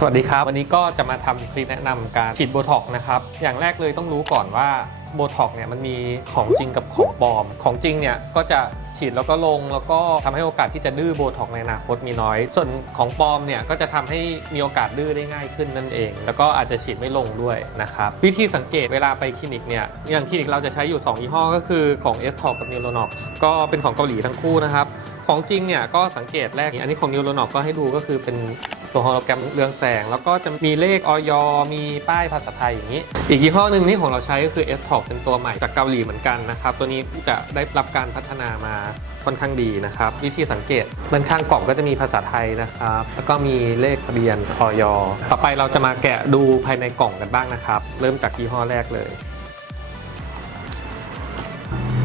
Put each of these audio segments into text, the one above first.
สวัสดีครับ วันนี้ก็จะมาทำคลิปแนะนำการฉีดโบท็อกนะครับ อย่างแรกเลยต้องรู้ก่อนว่าโบท็อกเนี่ยมันมีของจริงกับของปลอม ของจริงเนี่ยก็จะฉีดแล้วก็ลงแล้วก็ทำให้โอกาสที่จะดื้อโบท็อกในอนาคตมีน้อย ส่วนของปลอมเนี่ยก็จะทำให้มีโอกาสดื้อได้ง่ายขึ้นนั่นเอง แล้วก็อาจจะฉีดไม่ลงด้วยนะครับ วิธีสังเกตเวลาไปคลินิกเนี่ยอย่างคลินิกเราจะใช้อยู่ 2 ยี่ห้อก็คือของ s t o กับ n e u r o n o x ก็เป็นของเกาหลีทั้งคู่นะครับ ของจริงเนี่ยก็สังเกตแรก อันนี้ของนิวโรนอกก็ให้ดูก็คือเป็นตัวโฮโลแกรมเรืองแสง แล้วก็จะมีเลขออยมีป้ายภาษาไทยอย่างนี้ อีกยี่ห้อหนึ่งที่ของเราใช้ก็คือ s t o เป็นตัวใหม่จากเกาหลีเหมือนกันนะครับ ตัวนี้จะได้รับการพัฒนามาค่อนข้างดีนะครับ วิธีสังเกตมันข้างกล่องก็จะมีภาษาไทยนะครับ แล้วก็มีเลขทะเบียนออยต่อไปเราจะมาแกะดูภายในกล่องกันบ้างนะครับ เริ่มจากยี่ห้อแรกเลย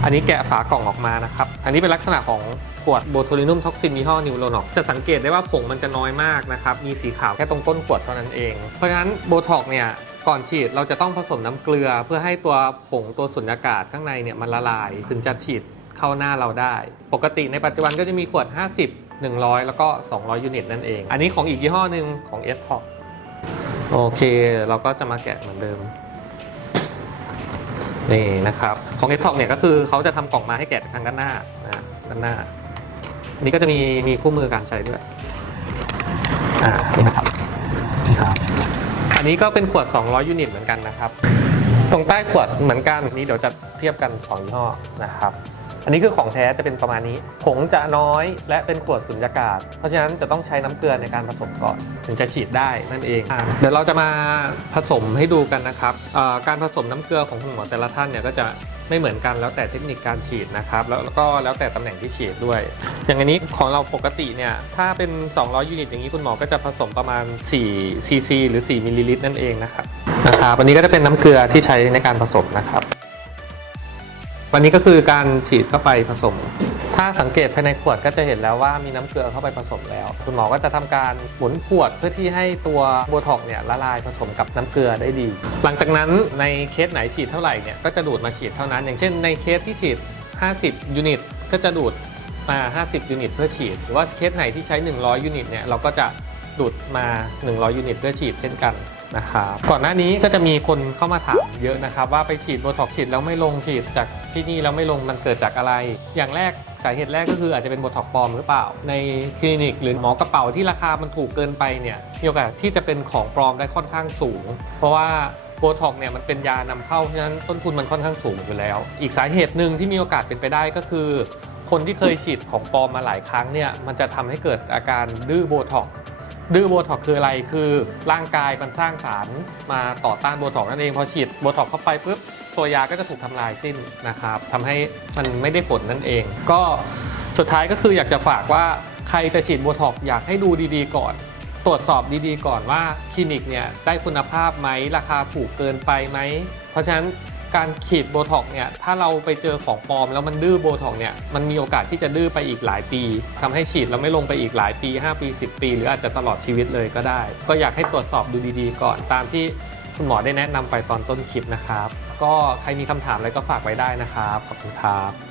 อันนี้แกะฝากล่องออกมานะครับ อันนี้เป็นลักษณะของขวดโบทูลินุมท็อกซินยี่ห้อนิวโรนอกจะสังเกตได้ว่าผงมันจะน้อยมากนะครับ มีสีขาวแค่ตรงก้นขวดเท่านั้นเอง เพราะฉะนั้นโบท็อกเนี่ยก่อนฉีดเราจะต้องผสมน้ำเกลือ เพื่อให้ตัวผงตัวสุญญากาศข้างในเนี่ยมันละลาย ถึงจะฉีดเข้าหน้าเราได้ ปกติในปัจจุบันก็จะมีขวด 50 100 แล้วก็ 200 ยูนิตนั่นเอง อันนี้ของอีกยี่ห้อหนึ่งของ s t o โอเค เราก็จะมาแกะเหมือนเดิม นี่นะครับ ของ s t o เนี่ยก็คือเขาจะทำกล่องมาให้แกะทางด้านหน้านะด้านหน้า อันนี้ก็จะมีมีคู่มือการใช้ด้วย อ่า นี่นะครับนี่ครับ อันนี้ก็เป็นขวด 200 ยูนิตเหมือนกันนะครับ ตรงใต้ขวดเหมือนกันนี้เดี๋ยวจะเทียบกัน2ยี่ห้อนะครับ อันนี้คือของแท้จะเป็นประมาณนี้ ผงจะน้อยและเป็นขวดสุญญากาศ เพราะฉะนั้นจะต้องใช้น้ำเกลือในการผสมก่อน ถึงจะฉีดได้นั่นเองอเดี๋ยวเราจะมาผสมให้ดูกันนะครับการผสมน้ำเกลือของคุณหมอแต่ละท่านเนี่ยก็จะไม่เหมือนกันแล้วแต่เทคนิคการฉีดนะครับแล้วก็แล้วแต่ตำแหน่งที่ฉีดด้วย อย่างอันนี้ของเราปกติเนี่ยถ้าเป็น 200 ยูนิตอย่างนี้คุณหมอก็จะผสมประมาณ4ซีซีหรือ 4มิลลิลิตรนั่นเองนะครับนะครับอันนี้ก็จะเป็นน้ำเกลือที่ใช้ในการผสมนะครับ วันนี้ก็คือการฉีดเข้าไปผสม ถ้าสังเกตภายในขวดก็จะเห็นแล้วว่ามีน้ำเกลือเข้าไปผสมแล้ว คุณหมอก็จะทำการหมุนขวดเพื่อที่ให้ตัวโบท็อกเนี่ยละลายผสมกับน้ำเกลือได้ดี หลังจากนั้นในเคสไหนฉีดเท่าไหร่เนี่ยก็จะดูดมาฉีดเท่านั้น อย่างเช่นในเคสที่ฉีด 50 ยูนิต ก็จะดูดมา 50 ยูนิต เพื่อฉีด หรือว่าเคสไหนที่ใช้ 100 ยูนิตเนี่ยเราก็จะ ดูดมา 100 ยูนิตเพื่อฉีดเช่นกันนะครับก่อนหน้านี้ก็จะมีคนเข้ามาถามเยอะนะครับ ว่าไปฉีดโบท็อกฉีดแล้วไม่ลงฉีดจากที่นี่แล้วไม่ลงมันเกิดจากอะไร อย่างแรกสาเหตุแรกก็คืออาจจะเป็นโบท็อกปลอมหรือเปล่า ในคลินิกหรือหมอกระเป๋าที่ราคามันถูกเกินไปเนี่ยมีโอกาสที่จะเป็นของปลอมได้ค่อนข้างสูง เพราะว่าโบท็อกเนี่ยมันเป็นยานำเข้าฉะนั้นต้นทุนมันค่อนข้างสูงอยู่แล้ว อีกสาเหตุหนึ่งที่มีโอกาสเป็นไปได้ก็คือ คนที่เคยฉีดของปลอมมาหลายครั้งเนี่ยมันจะทำให้เกิดอาการดื้อโบท็อก ดื้อโบท็อกคืออะไร คือร่างกายมันสร้างสารมาต่อต้านโบท็อกนั่นเอง พอฉีดโบท็อกเข้าไปปุ๊บ ตัวยาก็จะถูกทำลายสิ้นนะครับทำให้มันไม่ได้ผลนั่นเอง ก็สุดท้ายก็คืออยากจะฝากว่าใครจะฉีดโบท็อกอยากให้ดูดีๆก่อนตรวจสอบดีๆ ก่อนว่าคลินิกเนี่ยได้คุณภาพไหมราคาถูกเกินไปไหม เพราะฉะนั้น การขีดโบท็อกเนี่ยถ้าเราไปเจอของปลอมแล้วมันดื้อโบท็อกเนี่ยมันมีโอกาสที่จะดื้อไปอีกหลายปีทำให้ฉีดแล้วไม่ลงไปอีกหลายปี 5 ปี 10 ปี หรืออาจจะตลอดชีวิตเลยก็ได้ ก็อยากให้ตรวจสอบดูดีๆ ก่อนตามที่คุณหมอได้แนะนำไปตอนต้นคลิปนะครับ ก็ใครมีคำถามอะไรก็ฝากไว้ได้นะครับขอบคุณครับ